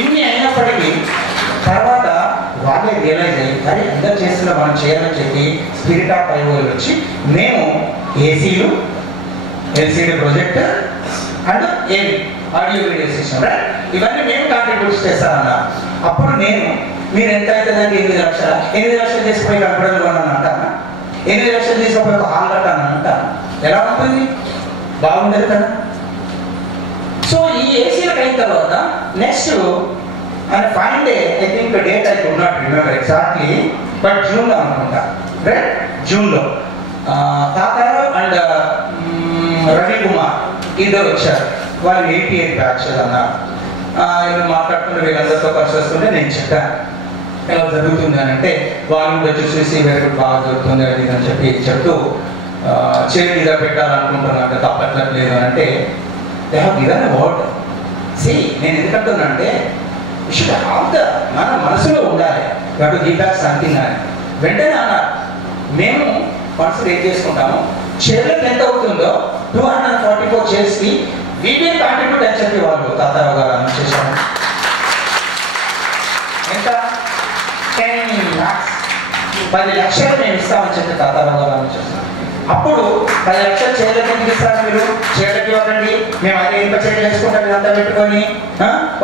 ఇన్ని అయినప్పటికీ తర్వాత వాళ్ళే రియలైజ్ అయ్యి కానీ అందరూ చేస్తున్నా మనం చేయాలని చెప్పి స్పిరిట్ ఆఫ్ ఐఓలు వచ్చి మేము ఏసీలు, LCD projector and audio video system ఇవన్నీ మేము కాంట్రిబ్యూట్ చేస్తామన్నా. అప్పుడు నేను మీరు ఎంత అవుతుందంటే 8 లక్షలు తీసుకుపోయి కంప్యూటర్లు కొన్నాను అంటాను, 8 లక్షలు తీసుకుపోయి ఒక హాల్ కట్టాను అంటాను. ఎలా ఉంటుంది? బాగుండదు కదా. సో ఈ ఏసీలకు అయిన తర్వాత next and fine day, I think date I could not remember exactly, but జూన్లో అనుకుంటా, రైట్? జూన్లో తాతారావు అండ్ రవికుమార్ ఇద్దరు వచ్చారు. వాళ్ళు 88 బ్యాచ్ అన్నారు. మాట్లాడుతుంటే వీళ్ళందరితో కలిసి వస్తుంటే నేను చెప్పాను ఎలా జరుగుతుంది అని అంటే, వాళ్ళు కూడా చూసేసి వెరీ గుడ్, బాగా జరుగుతుంది అది అని చెప్పి చెప్తూ చేతి మీద పెట్టాలనుకుంటున్నాను, తప్పట్లేదు అని అంటే they have given a word. See నేను ఎందుకంటున్నానంటే మన మనసులో ఉండాలి, you to give back something అని. వెంటనే అన్నారు, మేము ఫండ్స్ రేట్ చేసుకుంటాము, చైర్లకు ఎంత అవుతుందో 244 చైర్స్కి we will contribute అని చెప్పి వాళ్ళు తాతారావు గారు అనౌన్స్ చేశారు. ఎంత? 10 lakhs, 10 లక్షలు మేము ఇస్తామని చెప్పి తాతారావు గారు అనౌన్స్ చేశారు. అప్పుడు 10 లక్షలు చైర్లకు ఎందుకు ఇస్తారు మీరు? చైర్లకు ఇవ్వకండి, మేము అదే ఇంత చైర్లు వేసుకుంటాం, ఇదంతా పెట్టుకొని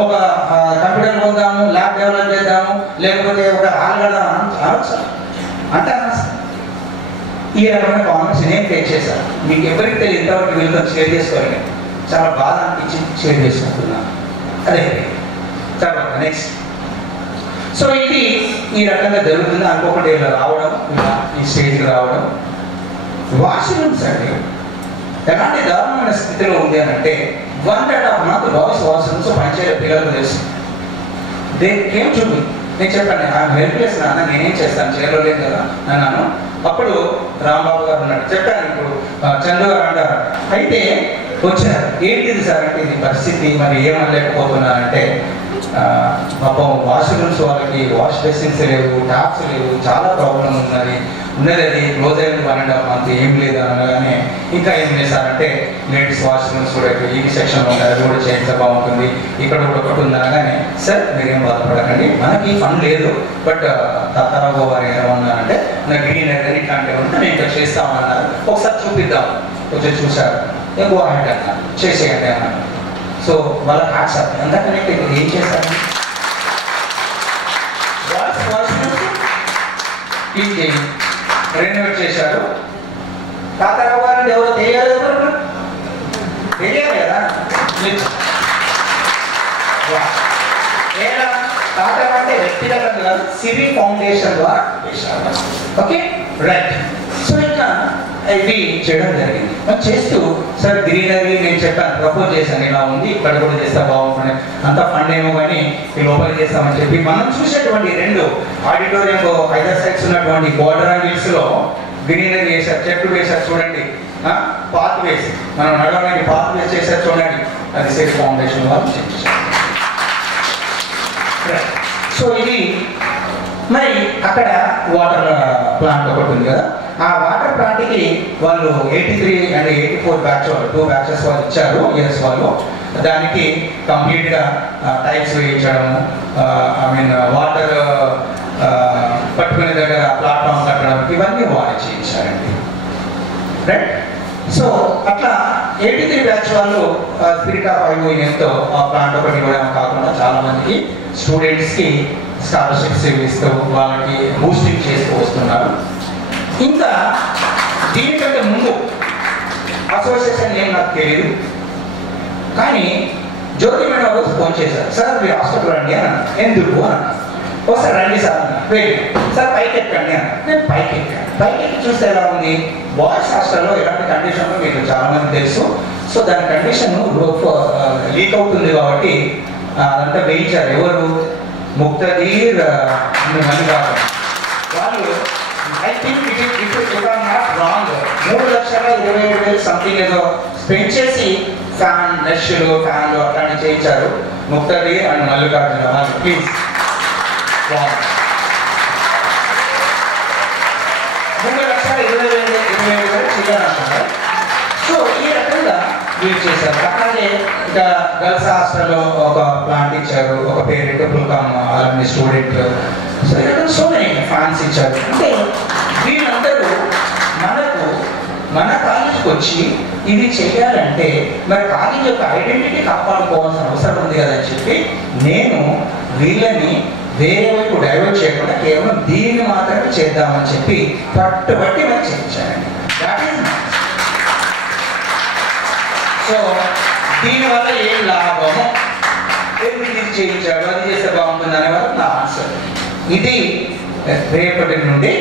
ఒక కంప్యూటర్ పొందాము, ల్యాబ్ డెవలప్ చేద్దాము, లేకపోతే ఒక హాల్ కడదాం అనొచ్చు అంటారా? ఈ రకమైన కామెంట్స్ నేను ఫేస్ చేశాను. మీకు ఎవరికి తెలియదు, ఇంతవరకు వీళ్ళతో షేర్ చేసుకోవాలి, చాలా బాధ అనిపించి షేర్ చేసుకుంటున్నాను. అదే తర్వాత నెక్స్ట్. సో ఇది ఈ రకంగా జరుగుతుంది. అనుకోకుండా ఇలా రావడం, ఇలా ఈ స్టేజ్కి రావడం. వాష్రూమ్స్ అండి ఎలాంటి దారుణమైన స్థితిలో ఉంది అని అంటే 1.5 month బాయ్స్ వాష్రూమ్స్ పనిచేయడం పిల్లలకు తెలుసు. దే కేమ్ టు మీ, నేను చెప్పాను ఐఎమ్ హెల్ప్లెస్ నాన్న, నేనేం చేస్తాను, చైర్లో లేదు కదా అన్నాను. అప్పుడు రాంబాబు గారు ఉన్నాడు, చెప్పాను. ఇప్పుడు చంద్ర గారు అంటారు, అయితే వచ్చారు, ఏంటిది సార్ అంటే ఇది పరిస్థితి, మరి ఏమనలేకపోతున్నానంటే పాపం వాష్రూమ్స్ వాళ్ళకి వాష్ బేసిన్స్ లేవు, ట్యాప్స్ లేవు, చాలా ప్రాబ్లం ఉన్నది అది క్లోజ్ అయింది 1.5 month, ఏం లేదు అనగానే ఇంకా ఏం చేశారంటే లేడీస్ వాష్రూమ్స్ కూడా ఈ సెక్షన్లో ఉంటాయి, అది కూడా చేస్తే బాగుంటుంది, ఇక్కడ కూడా ఒకటి ఉంది అనగానే సార్ మీరేం బాధపడకండి, మనకి ఫండ్ లేదు, బట్ తాతారావు వారు ఏమన్నారంటే నా గ్రీనరీ ఇట్లాంటివి ఉంటే నేను ఇక్కడ చేస్తామన్నారు, ఒకసారి చూపిద్దాం, కొంచెం చూశారు, ఎక్కువ హ్యాండ్ అన్నారు, చేసేయండి అన్నారు. సో వాళ్ళ హ్యాట్స్ అప్, ఎంత కనెక్ట్ అయితే ఏం చేశారు, క్లీన్ చేయి, రెన్యూవేట్ చేశారు. తాతారావు గారిని ఎవరో తెలియాలి కదా, తాతారావు అంటే వ్యక్తిగతంగా సిరి ఫౌండేషన్ ద్వారా చేశారు. Okay right. సో ఇంకా ఇది చేయడం జరిగింది. చేస్తూ సార్ గ్రీనరీ నేను చెప్పాను, ప్రపోజ్ చేశాను, ఇలా ఉంది, ఇక్కడ కూడా చేస్తే బాగుంటుంది, అంత ఫండ్ ఏమో కానీ ఈ లోపల చేస్తామని చెప్పి మనం చూసేటువంటి 2 ఆడిటోరియం ఐదర్ సైడ్స్ ఉన్నటువంటి బోర్డర్ యాంగిల్స్ లో గ్రీనరీ వేశారు, చెట్లు వేశారు చూడండి, పాత్ వేస్, మనం నడవడానికి పాత్ వేస్ చేశారు చూడండి, అది సిరి ఫౌండేషన్ వాళ్ళు చేశారు. సో ఇది మరి అక్కడ వాటర్ ప్లాంట్ ఒకటి ఉంది కదా, ఆ వాటర్ ప్లాంట్కి వాళ్ళు 83 and 84 బ్యాచ్ వాళ్ళు 2 batches వాళ్ళు ఇచ్చారు ఇయర్స్ వాళ్ళు. దానికి కంప్లీట్గా టైప్స్ వేయించడము, ఐ మీన్ వాటర్ పట్టుకునే దగ్గర ప్లాట్ఫామ్ కట్టడం, ఇవన్నీ వాళ్ళు చేయించారండి. రైట్. సో అట్లా 83 బ్యాచ్ వాళ్ళు స్పిరిట్ ఆఫ్ ఐఓఎన్తో ఆ ప్లాంట్ ఒకటి ఇవ్వడం కాకుండా చాలా మందికి స్టూడెంట్స్కి స్కాలర్షిప్స్ ఇస్తూ వాళ్ళకి బూస్టింగ్ చేస్తూ వస్తున్నారు. ఇంకా దీనికంటే ముందు అసోసియేషన్ ఏం నాకు తెలియదు, కానీ జ్యోతి మేడం రోజు ఫోన్ చేశారు, సార్ మీరు హాస్పిటల్ రండి అని అన్నారు. ఎందుకు అన్న, ఒకసారి రండి సార్ అన్న, వెళ్ళి సార్ పైకి ఎక్కండి అన్న. నేను పైకి ఎక్కాను. పైకి ఎక్కి చూస్తే ఎలా ఉంది, బాయ్స్ హాస్టల్లో ఎలాంటి కండిషన్లో మీకు చాలా మంది తెలుసు. సో దాని కండిషన్ లీక్ అవుతుంది కాబట్టి అదంతా వేయించారు. ఎవరు? ముక్తదీర్ మళ్ళీ కాదు వాళ్ళు. I think not wrong, 3,27,000 something ఏదో స్పెండ్ చేసి ఫ్యాన్ నెష్లు ఫ్యాన్లు అట్లాంటివి చేయించారు ముక్తదీర్ అండ్ మల్లికార్జున వాళ్ళు. ప్లీజ్ 3,27,000 చేయాలనుకున్నారు. సో ఈ రకంగా వీళ్ళు చేశారు. అట్లాగే ఇంకా గర్ల్స్ హాస్టల్లో ఒక ప్లాంట్ ఇచ్చారు, ఒక పేరెంట్ పుల్కామ్ అలాంటి student. So so many fans ఇచ్చారు. అంటే వీళ్ళందరూ మన కాలేజీకి వచ్చి ఇది చేయాలంటే మరి కాలేజీ యొక్క ఐడెంటిటీ కాపాడుకోవాల్సిన అవసరం ఉంది కదా అని చెప్పి నేను వీళ్ళని వేరే వైపు డైవర్ట్ చేయకుండా కేవలం దీన్ని మాత్రమే చేద్దామని చెప్పి పట్టుబట్టి మనం చేయించారండి. దాట్ ఈస్ సో దీనివల్ల ఏం లాభము, ఎందుకు ఇది చేయించాడు, అది చేస్తే బాగుంటుంది అనే వరకు నా ఆన్సర్. ఇది రేపటి నుండి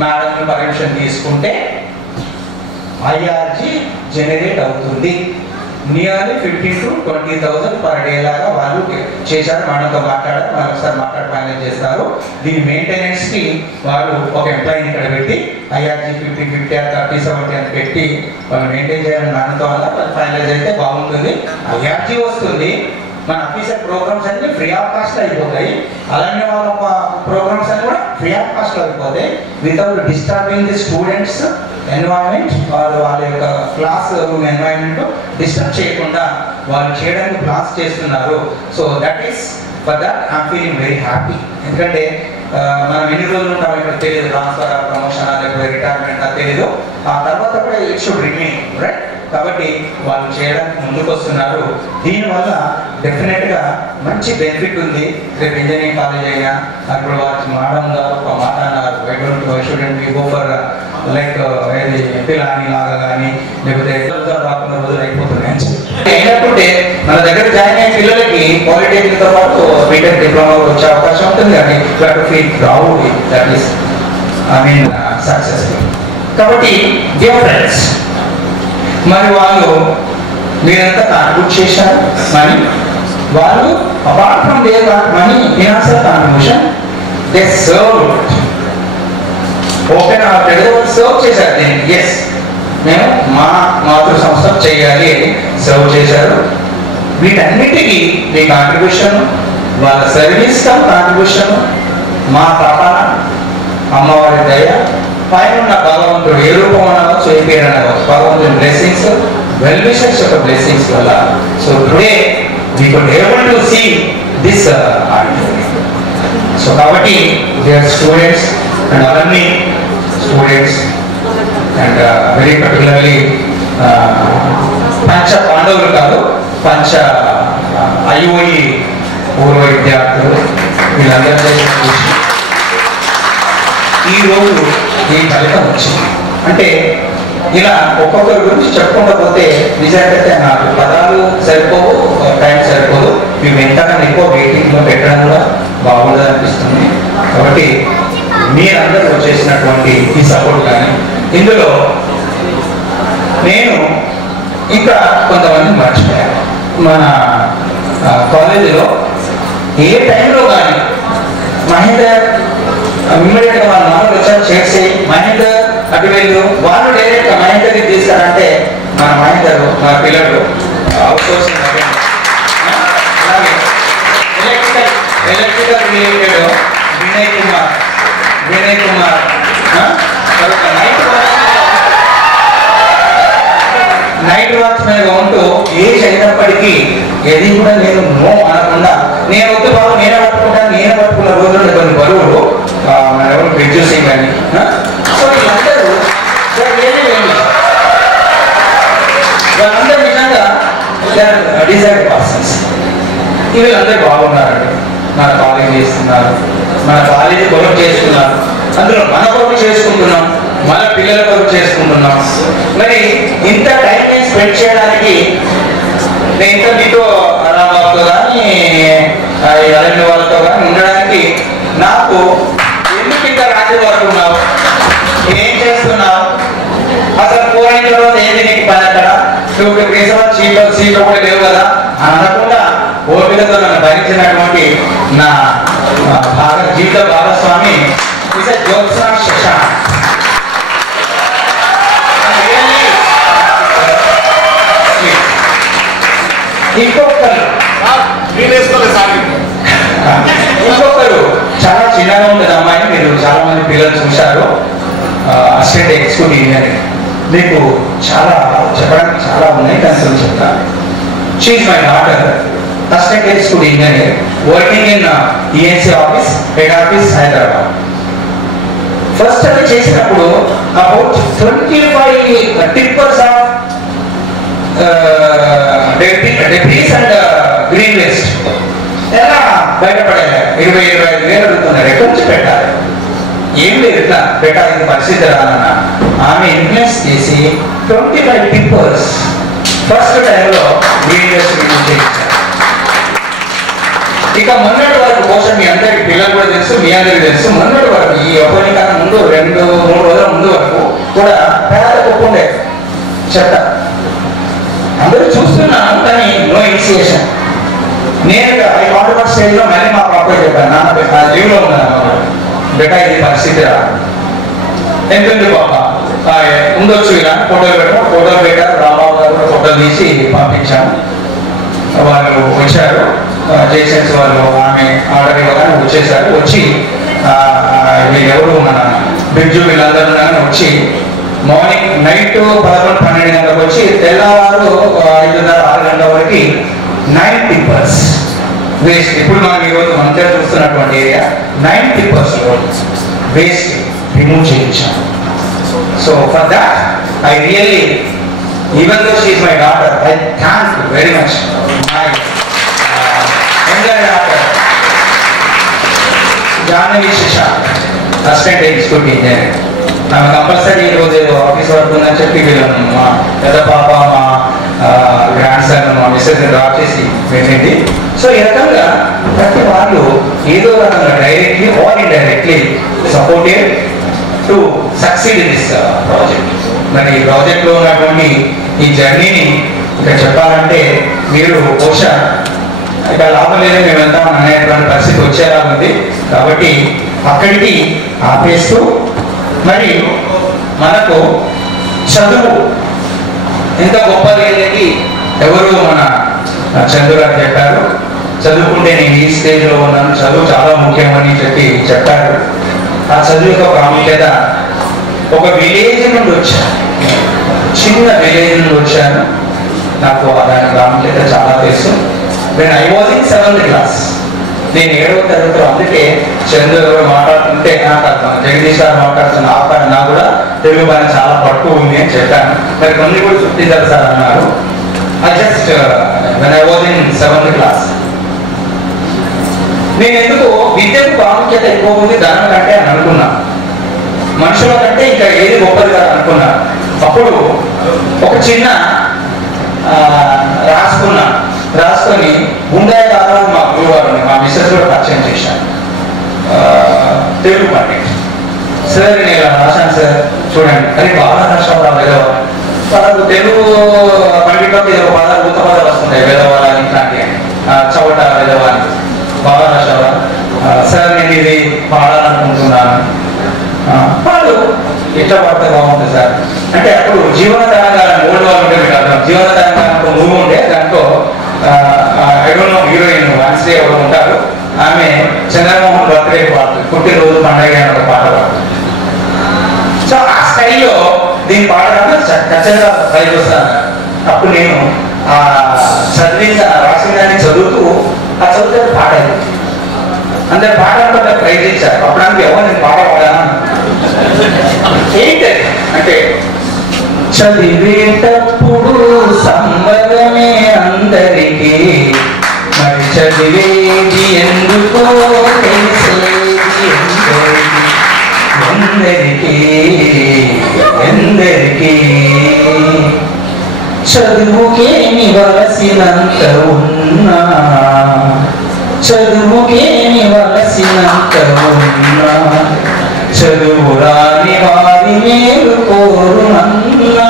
మేడం పర్మిషన్ తీసుకుంటే IRG జనరేట్ అవుతుంది. నియర్లీ 15,000 to 20,000 పర్ డే లాగా వాళ్ళు చేశారు. మనతో మాట్లాడారు, మనం ఒకసారి మేనేజ్ చేస్తారు. దీని మెయింటెనెన్స్ కి వాళ్ళు ఒక ఎంప్లాయీని ఇక్కడ పెట్టి IRG 50-50 30-70 అని పెట్టి వాళ్ళు మెయింటైన్ చేయాలని మనతో వల్ల ఫైనలైజ్ అయితే బాగుంటుంది. IRG వస్తుంది, మన ఆఫీసర్ ప్రోగ్రామ్స్ అన్ని ఫ్రీ ఆఫ్ కాస్ట్ అయిపోతాయి. అలానే వాళ్ళ ప్రోగ్రామ్స్ అన్ని కూడా ఫ్రీ ఆఫ్ కాస్ట్ అయిపోతాయి without disturbing the students environment. వాళ్ళ యొక్క క్లాస్ రూమ్ ఎన్వైరన్మెంట్ డిస్టర్బ్ చేయకుండా వాళ్ళు చేయడానికి క్లాస్ చేస్తున్నారు. So that is for that I'm feeling very happy. ఎందుకంటే మనం ఎన్ని రోజులు ఉంటాం ఇక్కడ తెలియదు, ట్రాన్స్ఫర్ ప్రమోషన్ లేకపోతే రిటైర్మెంట్ తెలియదు. ఆ తర్వాత కూడా ఇట్ షుడ్ రిమైన్ రైట్. కాబట్టి వాళ్ళు చేయడానికి ముందుకు వస్తున్నారు. దీనివల్ల డెఫినెట్గా మంచి బెనిఫిట్ ఉంది. రేపు ఇంజనీరింగ్ కాలేజ్ అయినా అప్పుడు వారికి మేడం గారు ఒక మాట అన్నారు, స్టూడెంట్ గో ఫర్ లైక్ ఏది పిలాని లాగా కానీ లేకపోతే రాకుండా రోజులు అయిపోతున్నాయి అయినట్టుంటే మన దగ్గర జాయిన్ అయిన పిల్లలకి పాలిటెక్నిక్ తో పాటు బీటెక్ డిప్లొమా వచ్చే అవకాశం ఉంటుంది. కానీ feel proud that is successful. కాబట్టి డియర్ ఫ్రెండ్స్, మరి వాళ్ళు మీరంతా కాంట్రిబ్యూట్ చేశారు మనీ. వాళ్ళు apart from their money financial contribution they serve open hearted serve చేశారు. దీనికి ఎస్ మేము మా మాతృ సంస్థ చేయాలి సర్వ్ చేశారు. వీటన్నిటికీ మీ కాంట్రిబ్యూషన్, వాళ్ళ సర్వీస్ కాంట్రిబ్యూషన్, మా తపన, అమ్మవారి దయ, పైన ఉన్న భగవంతుడు ఏ రూపం అనవచ్చు, ఏ పేరు అనవచ్చు, భగవంతుడి బ్లెస్సింగ్స్, వెల్ విషర్స్ యొక్క బ్లెస్సింగ్స్ వల్ల so today we could able to see this auditorium. So కాబట్టి there students and alumni students and very particularly పంచ పాండవులు కాదు, పంచ IOE పూర్వ విద్యార్థులు వీళ్ళందరూ ఈరోజు ఈ ఫలితం వచ్చింది. అంటే ఇలా ఒక్కొక్కరి గురించి చెప్పుకుంటూ పోతే నిజంగా నాకు పదాలు సరిపోవు, టైం సరిపోదు. మేము ఎంతగానో ఎక్కువ వెయిటింగ్లో పెట్టడం కూడా బాగుండదు అనిపిస్తుంది. కాబట్టి మీరందరూ చేసినటువంటి ఈ సపోర్ట్ కానీ ఇందులో నేను ఇంకా కొంతమంది మర్చిపోయాను. మన కాలేజీలో ఏ టైంలో కానీ మహేందర్ ఇమ్మీడియట్గా వాళ్ళ నాన్న వచ్చారు చేసి మహేందర్ అటు వెళ్ళు, వాళ్ళు డైరెక్ట్గా మహేందర్కి తీస్తారంటే మన మహేందర్ మన పిల్లలు అవుట్ సోర్సింగ్. అలాగే electrical related Vinay Kumar night watch మీద ఉంటూ ఏజ్ అయినప్పటికీ ఏది కూడా నేను నో అనకుండా నేను వద్దు బాబు నేనే పట్టుకున్న రోజుల్లో కొన్ని బరువులు ఎవరు బిడ్జూసి కానీ. సో వీళ్ళందరూ వాళ్ళందరూ నిజంగా డిజైర్డ్ పర్సన్స్. వీళ్ళందరూ బాగున్నారండి. మన కాలేజ్ చేస్తున్నారు, మన కాలేజీ కొరకు చేస్తున్నారు, అందులో మన కొరకు చేసుకుంటున్నాం, మన పిల్లల కొరకు చేసుకుంటున్నాం. మరి ఇంత టైం స్పెండ్ చేయడానికి నేను ఇంత మీతో రామాతో కానీ అరణ్య వాళ్ళతో కానీ ఉండడానికి నాకు ఎందుకు ఇంత రాత్రి వరకు ఉన్నావు, ఏం చేస్తున్నావు, అసలు పోయిన తర్వాత ఏంటి నీకు పని అక్కడ, నువ్వు సీట్లు కూడా లేవు కదా అని అనకుండా ఓపికతో నన్ను భరించినటువంటి నా జీవిత భాగస్వామి జ్యోత్స్నా శశాంక్. ఇంకొకరు చాలా చిన్నగా ఉంటుంది అమ్మాయిని మీరు చాలా మంది పిల్లలు చూశారు. Assistant executive engineer. మీకు చాలా చెప్పడానికి చాలా ఉన్నాయి, దాని చెప్తాను. She is my daughter, assistant executive engineer working in ENC office, head office Hyderabad. First అది చేసినప్పుడు about 25 tippers of debris and green waste ఎలా బయటపడేది 20,000 అడుగుతున్నారు. ఎక్కడి నుంచి పెట్టాలి? ఏం లేదు, ఇట్లా పెట్టాలి, ఇది పరిస్థితి రానన్న ఆమె ఇన్ఫ్లుయెన్స్ చేసి 25 టిప్పర్స్ ఫస్ట్ టైంలో ఇండస్ట్రీ నుంచి ఇచ్చారు. ఇక మొన్నటి వరకు బహుశా మీ అందరికి పిల్లలు కూడా తెలుసు, మీ అందరికి తెలుసు, మొన్నటి వరకు ఈ ఓపెనింగ్ కన్నా ముందు 2-3 రోజుల ముందు వరకు కూడా పేద కుప్ప ఉండేది. చెత్త అందరూ చూస్తున్నాను, కానీ నో ఇనిషియేషన్. నేను ఈ కాంట్రవర్ట్ స్టేజ్లో మళ్ళీ మా పాప చెప్పాను, నా లీవ్లో ఉన్నాను, బెటా ఇది పరిస్థితి రా, ఎంతుంది పాప ఉండొచ్చు, ఇలా ఫోటోలు పెట్టారు. రాంబాబు గారు కూడా ఫోటోలు తీసి పంపించాను. వాళ్ళు వచ్చారు, జేసెన్స్ వాళ్ళు, ఆమె ఆర్డర్ ఇవ్వగానే వచ్చేసారు. వచ్చి వీళ్ళెవరు మన బిర్జు వీళ్ళందరూ వచ్చి మార్నింగ్ నైట్ 11-12 గంటలకు వచ్చి తెల్లవారు 5:30-6 గంటల వరకు 9 టిప్పర్స్ వేస్ట్. ఇప్పుడు మనం ఈరోజు మంచిగా చూస్తున్నటువంటి ఏరియా 9 టిప్పర్స్ వేస్ట్ రిమూవ్ చేయించాం. So for that I really, even though she is my daughter, I thank you very much my daughter Jahnavi Shashank, assistant executive engineer. ఆమె కంపల్సరీ ఈరోజు ఆఫీస్ వర్క్ ఉందని చెప్పి వీళ్ళను మా పెద్ద పాప, మా గ్రాండ్ సన్, మా మిస్సెస్ డ్రాప్ చేసి వెళ్ళింది. సో ఈ రకంగా ప్రతి వాళ్ళు ఏదో రకంగా directly or indirectly supported to succeed in this project. మరి ఈ ప్రాజెక్ట్లో ఉన్నటువంటి ఈ జర్నీని ఇక్కడ చెప్పాలంటే మీరు బహుశా ఇక లాభం లేదని మేము వెళ్తామని అనేటువంటి పరిస్థితి వచ్చేలా ఉంది. కాబట్టి అక్కడికి ఆపేస్తూ మరి మనకు చదువు ఎంత గొప్పది అనేది ఎవరు మన చంద్రగారు చెప్పారు. చదువుకుంటే నేను ఈ స్టేజ్లో ఉన్నాను, చదువు చాలా ముఖ్యమని చెప్పారు. ఆ చదువు యొక్క ప్రాముఖ్యత, ఒక విలేజ్ నుండి వచ్చాను, చిన్న విలేజ్ నుండి వచ్చాను, నాకు దాని ప్రాముఖ్యత చాలా తెలుసు. నేను I was in 7th class, నేను 7వ తరగతిలో. అందుకే చంద్ర ఎవరు మాట్లాడుతుంటే నాకు అర్థం, జగదీష్ గారు మాట్లాడుతున్న ఆపాడు, నాకు కూడా తెలుగు పైన చాలా పట్టు ఉంది అని చెప్పాను. మరి కొన్ని కూడా చూపించారు సార్ అన్నారు. I just when I was in 7th class, నేను ఎందుకు విద్యకు ప్రాముఖ్యత ఎక్కువ ఉంది ధనం కంటే అని అనుకున్నా, మనుషుల కంటే ఇంకా ఏది గొప్పది కాదు అనుకున్నా. అప్పుడు ఒక చిన్న రాసుకొని గుండె కాదు మా గురువారిని, మా మిస్సెస్ కూడా పరిచయం చేశాను, తెలుగు పండిట్ సార్. నేను రాశాను సార్, చూడండి కానీ బాగా రాష్ట్రం వేదవాళ్ళు, వాళ్ళకు తెలుగు పండిట్లోకి ఏదో పదాలు ఊత పదాలు వస్తుంటాయి, వేదవాళ్ళని ఇట్లాంటి చవట వేదవాళ్ళని బాగా రాశావా సార్, నేను ఇది పాడాలనుకుంటున్నాను. వాళ్ళు ఎట్లా పడితే బాగుంటుంది సార్ అంటే, అప్పుడు జీవన తెలంగాణ ఓల్డ్ వాళ్ళు ఉంటే మీకు అర్థం, జీవన తెలంగాణ మూవీ ఉంటే దాంట్లో హీరోయిన్ వాన్సీ ఎవరు ఉంటారు, ఆమె చంద్రమోహన్ బర్త్డే పాడుతుంది, పుట్టినరోజు పండగ అని ఒక పాట పాడుతుంది. సో ఆ స్టైల్లో దీన్ని పాడడానికి ఖచ్చితంగా పైకి వస్తాను. అప్పుడు నేను రాసిన దాన్ని చదువుతూ ఆ చదువుతే పాట అందరు పాట అంటే ప్రైజ్ ఇచ్చారు. అప్పుడు అంటే ఎవరు నేను పాట పాడాను ఏంటి అంటే, చదివేటప్పుడు సంబరమే అందరికీ, మరి చదివేది ఎందుకో తెలిసేది ఎందరికీ ఎందరికీ. చదువుకేమి వలసినంత ఉన్నా, చదువుకేమి వలసినంత ఉన్నా, చదువు రాని వారి మేలు కోరుమన్నా,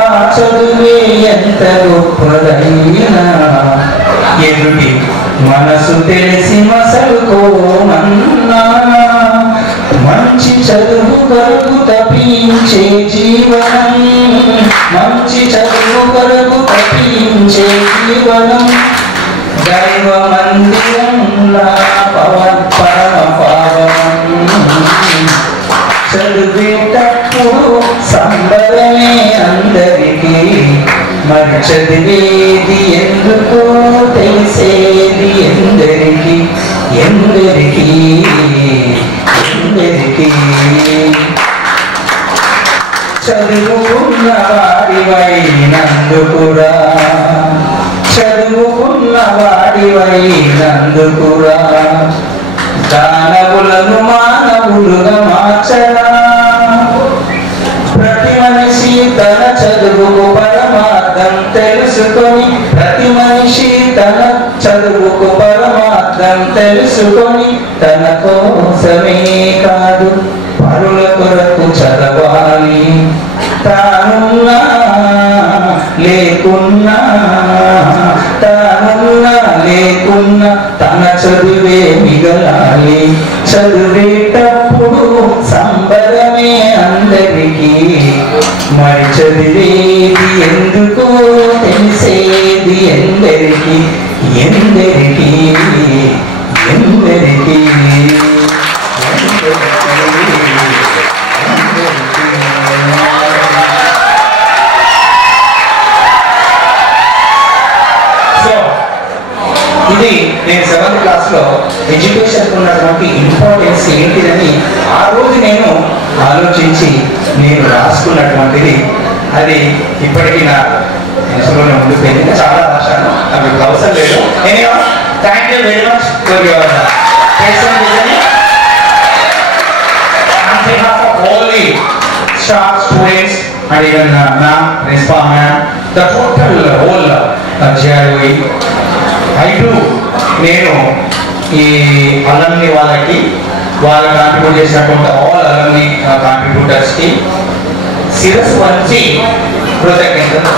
ఆ చదువే ఎంత గొప్పదైనా ఎదుటి మనసు తెలిసి మసలుకోమన్నా. మంచి చదువు కొరకు తప్పించే జీవనం, మంచి చదువు కొరకు తప్పించే జీవనం, దైవ మందిరంలా పరమ పావనం. చదివేటప్పుడు సంబరమే అందరికీ, మరి చదివేది ఎందుకో తెలిసేది ఎందరికీ ఎందరికీ ఎందరికీ. చదువుకున్న వాడివైనందుకురా, చదువుకున్న వాడి వాడివైనందుకురా దానవులను మానవులుగా మార్చరా ప్రతి మనిషి తన చదువుకు పరమార్థం తెలుసుకొని ప్రతి మనిషి తన చదువుకు పరమార్థం తెలుసుకొని తన కోసమే కాదు పరుల కొరకు చదవాలి తానున్నా లేకున్నా తానున్నా లేకున్నా తన చదువే మిగలాలి చదివేటప్పుడు సంబరమే అందరికీ మరి చదివేది ఎందుకు తెలిసేది ఎందరికీ ఎందరికీ ఎందరికీ ఇది నేను 7th క్లాస్లో ఎడ్యుకేషన్ ఉన్నటువంటి ఇంపార్టెన్స్ ఏంటిదని ఆ రోజు నేను ఆలోచించి నేను రాసుకున్నటువంటిది అది ఇప్పటికీ నా మనసులోనే ఉండిపోయింది. చాలా రాశాను, నాకు ఇప్పుడు అవసరం లేదు. Thank you very much for your patient listening. On behalf of all the staff students and even ma'am, principal ma'am, the total whole GROE, I do నేను ఈ అలమ్ని వాళ్ళకి వాళ్ళు కాంట్రిబ్యూట్ చేసినటువంటి ఆల్ అలమ్ని కాంట్రిబ్యూటర్స్కి శిరస్సు వంచి కృతజ్ఞతలు